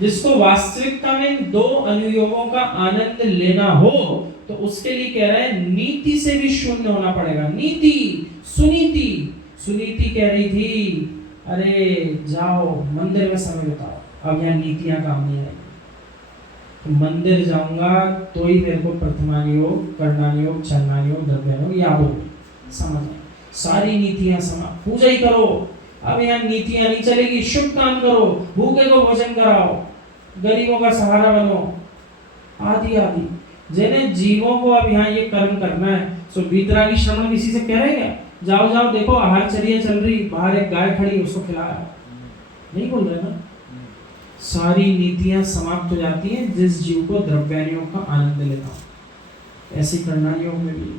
जिसको वास्तविकता में इन दो अनुयोगों का आनंद लेना हो तो उसके लिए कह रहे हैं नीति से भी शून्य होना पड़ेगा। नीति, सुनीति, सुनीति कह रही थी अरे जाओ मंदिर में समय बिताओ, अब यहाँ नीतियां काम नहीं आएगी। तो मंदिर जाऊंगा तो ही मेरे को प्रथमानुयोग, कर्णानुयोग, चरणानुयोग, द्रव्यानुयोग याद हो, समझ आए। सारी नीतियां समाप्त, पूजा ही करो, अब यहाँ नीतियां नहीं चलेगी। शुभ काम करो, भूखे को भोजन कराओ, गरीबों का सहारा बनो, आदि आदि। जिन्हें जीवों को अब यहाँ ये कर्म करना है, सो वीतरागी श्रमण किसी से कह रहे क्या जाओ जाओ देखो आहारचर्या चल रही, बाहर एक गाय खड़ी उसको खिलाया, नहीं बोल रहे ना। सारी नीतियां समाप्त हो जाती हैं जिस जीव को द्रव्यानुयोग का आनंद लेना हो। ऐसी कर्णानुयोग में भी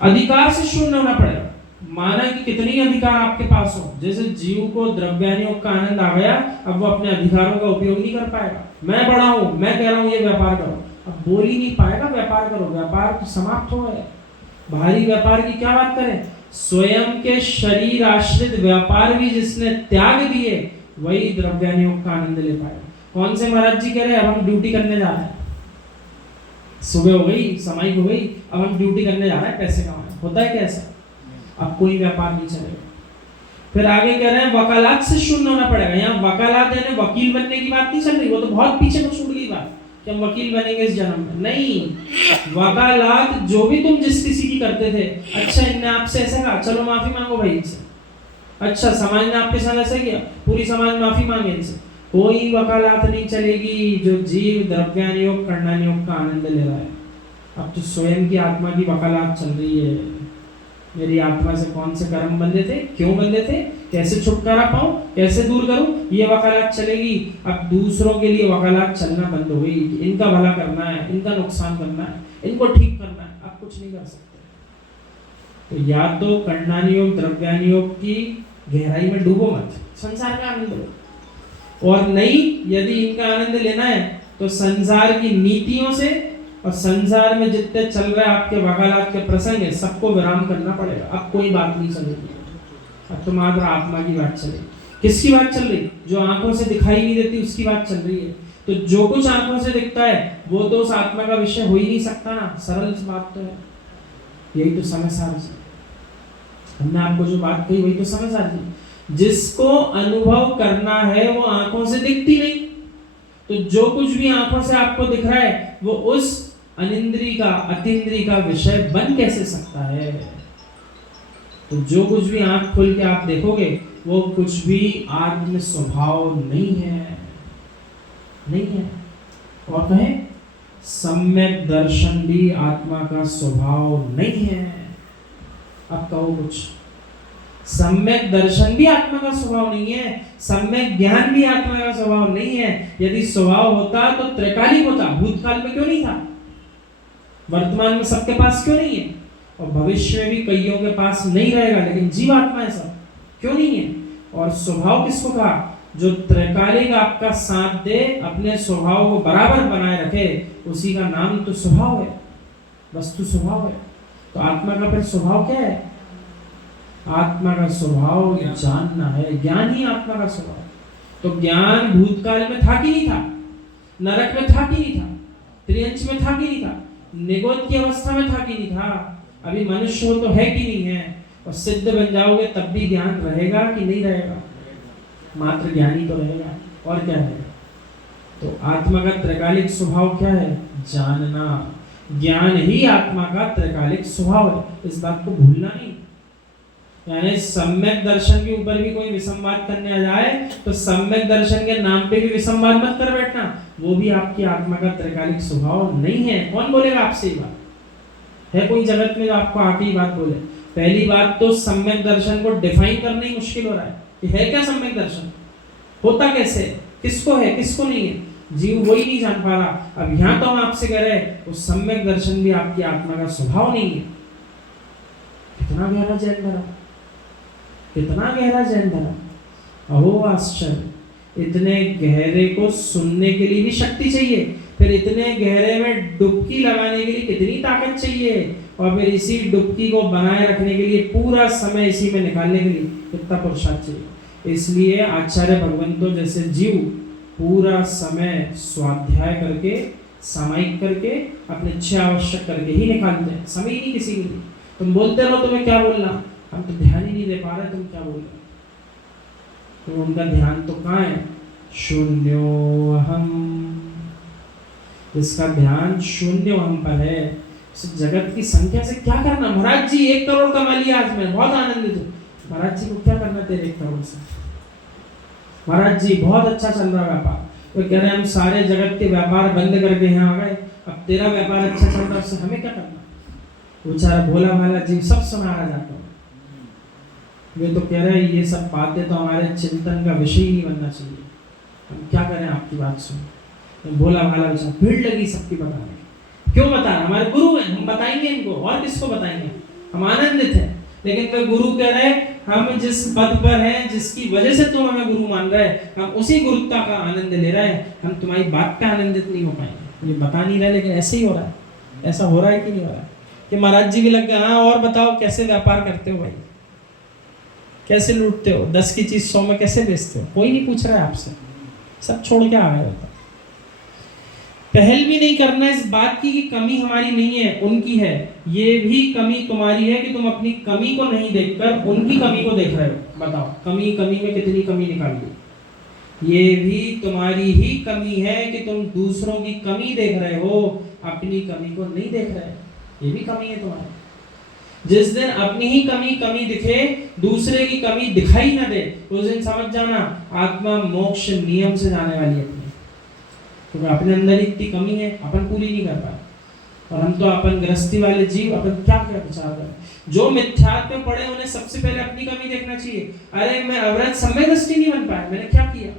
अधिकार से शून्य होना पड़ेगा। माना कि कितनी अधिकार आपके पास हो, जैसे जीव को द्रव्यानुयोग का आनंद आ गया, अब वो अपने अधिकारों का उपयोग नहीं कर पाएगा। मैं बड़ा हूं, मैं कह रहा हूं ये व्यापार करो, अब बोल ही नहीं पाएगा व्यापार करो, व्यापार तो समाप्त हो गया। बाहरी व्यापार की क्या बात करें, स्वयं के शरीर आश्रित व्यापार भी जिसने त्याग दिए वही द्रव्यानुयोग का आनंद ले पाएगा। कौन से महाराज जी कह रहे हैं अब हम ड्यूटी करने जा रहे हैं, सुबह हो गई, समय हो गई, अब हम ड्यूटी करने जा रहे हैं, पैसे कमाने। होता है कैसा, अब कोई व्यापार नहीं चलेगा। फिर आगे कह रहे हैं वकालत से शून्य होना पड़ेगा। यहाँ वकालत यानी वकील बनने की बात नहीं चल रही, वो तो बहुत पीछे को छूट गई बात कि हम वकील बनेंगे इस जन्म में, नहीं। वकालत जो भी तुम जिस किसी की करते थे, अच्छा इनने आपसे ऐसा कहा, चलो माफी मांगो भाई इनसे, अच्छा समाज ने आपके साथ ऐसा किया, पूरी समाज माफी मांगे इनसे, कोई वकालत नहीं चलेगी जो जीव द्रव्यानुयोग कर्णानुयोग का आनंद ले रहा है। अब तो स्वयं की आत्मा की वकालत चल रही है, मेरी आत्मा से कौन से कर्म बंधे थे, क्यों बंधे थे, कैसे छुटकारा पाऊं, कैसे दूर करूं, ये वकालत चलेगी। अब दूसरों के लिए वकालत चलना बंद हो गई, इनका भला करना है, इनका नुकसान करना है, इनको ठीक करना है, अब कुछ नहीं कर सकते। तो या तो कर्णानुयोग द्रव्यानुयोग की गहराई में डूबो मत, संसार का आनंद लो, और नहीं यदि इनका आनंद लेना है तो संसार की नीतियों से और संसार में जितने चल रहे आपके वकालत के प्रसंग है सबको विराम करना पड़ेगा। अब कोई बात नहीं चलेगी, अब तो मात्र आत्मा की बात चलेगी। किसकी बात चल रही, जो आंखों से दिखाई नहीं देती उसकी बात चल रही है। तो जो कुछ आंखों से दिखता है वो तो उस आत्मा का विषय हो ही नहीं सकता ना, सरल सी बात तो है। यही तो समझदार है, हमने आपको जो बात कही वही तो समझदार है। जिसको अनुभव करना है वो आंखों से दिखती नहीं, तो जो कुछ भी आंखों से आपको दिख रहा है वो उस अनिंद्रिय का अतीन्द्रिय का विषय बन कैसे सकता है। तो जो कुछ भी आंख खोल के आप देखोगे वो कुछ भी आत्म स्वभाव नहीं है, नहीं है। और कहें सम्यक दर्शन भी आत्मा का स्वभाव नहीं है। अब कहो कुछ, सम्यक दर्शन भी आत्मा का स्वभाव नहीं है, सम्यक ज्ञान भी आत्मा का स्वभाव नहीं है। यदि स्वभाव होता तो त्रैकालिक होता, भूतकाल में क्यों नहीं था, वर्तमान में सबके पास क्यों नहीं है, और भविष्य में भी कईयों के पास नहीं रहेगा, लेकिन जीवात्मा ऐसा क्यों नहीं है। और स्वभाव किसको कहा, जो त्रैकालिक आपका साथ दे, अपने स्वभाव को बराबर बनाए रखे, उसी का नाम तो स्वभाव है, वस्तु स्वभाव है। तो आत्मा का फिर स्वभाव क्या है, आत्मा का स्वभाव जानना है, ज्ञान ही आत्मा का स्वभाव। तो ज्ञान भूतकाल में था कि नहीं था, नरक में था कि नहीं था, त्रियंच में था कि नहीं था, निगोद की अवस्था में था कि नहीं था, अभी मनुष्य हो तो है कि नहीं है, और सिद्ध बन जाओगे तब भी ज्ञान रहेगा कि नहीं रहेगा, मात्र ज्ञान ही तो रहेगा, और क्या है। तो आत्मा का त्रैकालिक स्वभाव क्या है, जानना। ज्ञान ही आत्मा का त्रैकालिक स्वभाव है, इस बात को भूलना नहीं। यानी सम्यक दर्शन के ऊपर भी कोई विसंवाद करने आ जाए तो सम्यक दर्शन के नाम पे भी विसंवाद मत कर बैठना, वो भी आपकी आत्मा का त्रैकालिक स्वभाव नहीं है। कौन बोलेगा आपसे ये बात, है कोई जगत में जो आपको आके ही बात बोले। पहली बात तो सम्यक दर्शन को डिफाइन करना ही मुश्किल हो रहा है कि है क्या सम्यक दर्शन, होता कैसे, किसको है किसको नहीं है, जीव वही नहीं जान पा रहा। अब यहाँ तो हम आपसे कह रहे हैं वो सम्यक दर्शन भी आपकी आत्मा का स्वभाव नहीं है। कितना गहरा जैन धरा, कितना गहरा जैन धरा, अहो आश्चर्य। इतने गहरे को सुनने के लिए भी शक्ति चाहिए, फिर इतने गहरे में डुबकी लगाने के लिए कितनी ताकत चाहिए, और फिर इसी डुबकी को बनाए रखने के लिए पूरा समय इसी में निकालने के लिए कितना पुरुषार्थ चाहिए। इसलिए आचार्य भगवंतों जैसे जीव पूरा समय स्वाध्याय करके, सामायिक करके, अपने इच्छा आवश्यक करके ही निकालते हैं, समय ही नहीं किसी के लिए। तुम बोलते रहो तुम्हें क्या बोलना, हम तो ध्यान ही नहीं दे पा रहे तुम क्या बोल रहे। तो उनका ध्यान तो कहाँ है? शून्योहम। इसका ध्यान शून्योहम पर है। इस जगत की संख्या से क्या करना? महाराज जी 1 करोड़ कमा लिया आज, मैं बहुत आनंदित हूँ। महाराज जी को क्या करना तेरे 1 करोड़ से? महाराज जी बहुत अच्छा चल रहा व्यापार, तो कह रहे हैं हम सारे जगत के व्यापार बंद करके यहाँ आ गए, अब तेरा व्यापार अच्छा चल रहा है, उससे हमें क्या करना? बेचारा भोला भाला जीव सब सुनाया जाता है। वे तो कह रहे हैं ये सब बातें तो हमारे चिंतन का विषय ही नहीं बनना चाहिए, हम क्या करें आपकी बात सुन। तो भोला भाला बेचारा भीड़ लगी सबकी बताने। क्यों बता रहे? हमारे गुरु हैं, हम बताएंगे इनको, और किसको बताएंगे? हम आनंदित हैं। लेकिन वे गुरु कह रहे हम जिस पद पर हैं, जिसकी वजह से तुम हमें गुरु मान रहे, हम उसी गुरुता का आनंद ले रहे हैं, हम तुम्हारी बात पे आनंदित नहीं हो पाएंगे। ये बता नहीं रहे, लेकिन ऐसे ही हो रहा है। ऐसा हो रहा है कि नहीं हो रहा है? कि महाराज जी भी लग गए, हाँ और बताओ कैसे व्यापार करते हो भाई, कैसे लूटते हो, 10 की चीज 100 में कैसे बेचते हो? कोई नहीं पूछ रहा है आपसे, सब छोड़ के आ गए होता। पहल भी नहीं करना इस बात की कि कमी हमारी नहीं है, उनकी है। ये भी कमी तुम्हारी है कि तुम अपनी कमी को नहीं देखकर उनकी कमी को देख रहे हो। बताओ कमी में कितनी कमी निकाल दी। ये भी तुम्हारी ही कमी है कि तुम दूसरों की कमी देख रहे हो, अपनी कमी को नहीं देख रहे। ये भी कमी है तुम्हारी। जिस दिन अपनी ही कमी दिखे, दूसरे की कमी दिखाई ना दे, उस दिन समझ जाना आत्मा मोक्ष नियम से जाने वाली है। तो अपने अंदर इतनी कमी है, अपन पूरी नहीं कर पाए, और हम तो अपन गृहस्थी वाले जीव, अपन क्या क्या विचार करें? जो मिथ्यात्व में पड़े उन्हें सबसे पहले अपनी कमी देखना चाहिए। अरे मैं अवरत समय दृष्टि नहीं बन पाया, मैंने क्या किया?